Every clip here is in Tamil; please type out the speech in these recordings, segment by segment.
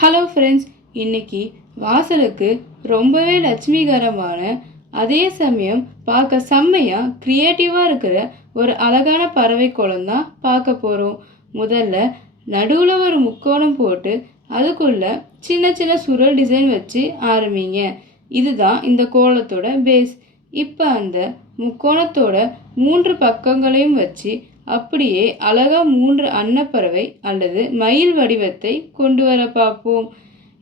ஹலோ ஃப்ரெண்ட்ஸ், இன்னைக்கு வாசலுக்கு ரொம்பவே லட்சுமிகரமான, அதே சமயம் பார்க்க செம்மையாக க்ரியேட்டிவாக இருக்கிற ஒரு அழகான பறவை கோலம் தான் பார்க்க போகிறோம். முதல்ல நடுவில் ஒரு முக்கோணம் போட்டு அதுக்குள்ள சின்ன சின்ன சுருள் டிசைன் வச்சு ஆரம்பிங்க. இதுதான் இந்த கோலத்தோட பேஸ். இப்போ அந்த முக்கோணத்தோட 3 பக்கங்களையும் வச்சு அப்படியே அழகா 3 அன்னப்பறவை அல்லது மயில் வடிவத்தை கொண்டு வர பார்ப்போம்.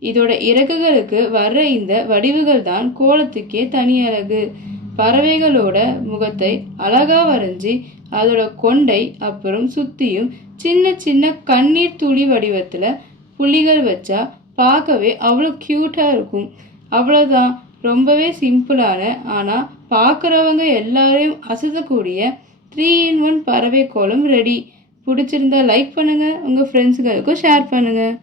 இதோட இறகுகளுக்கு வர்ற இந்த வடிவுகள் தான் கோலத்துக்கே தனி அழகு. பறவைகளோட முகத்தை அழகா வரைஞ்சி அதோட கொண்டை அப்புறம் சுத்தியும் சின்ன சின்ன கண்ணீர் துளி வடிவத்தில் புள்ளிகள் வச்சா பார்க்கவே அவ்வளோ க்யூட்டாக இருக்கும். அவ்வளோதான், ரொம்பவே சிம்பிளான ஆனால் பார்க்குறவங்க எல்லாரையும் அசத்தக்கூடிய 3 in 1 பறவை கோலம் ரெடி. பிடிச்சிருந்தா லைக் பண்ணுங்கள், உங்கள் ஃப்ரெண்ட்ஸுகளுக்கும் ஷேர் பண்ணுங்கள்.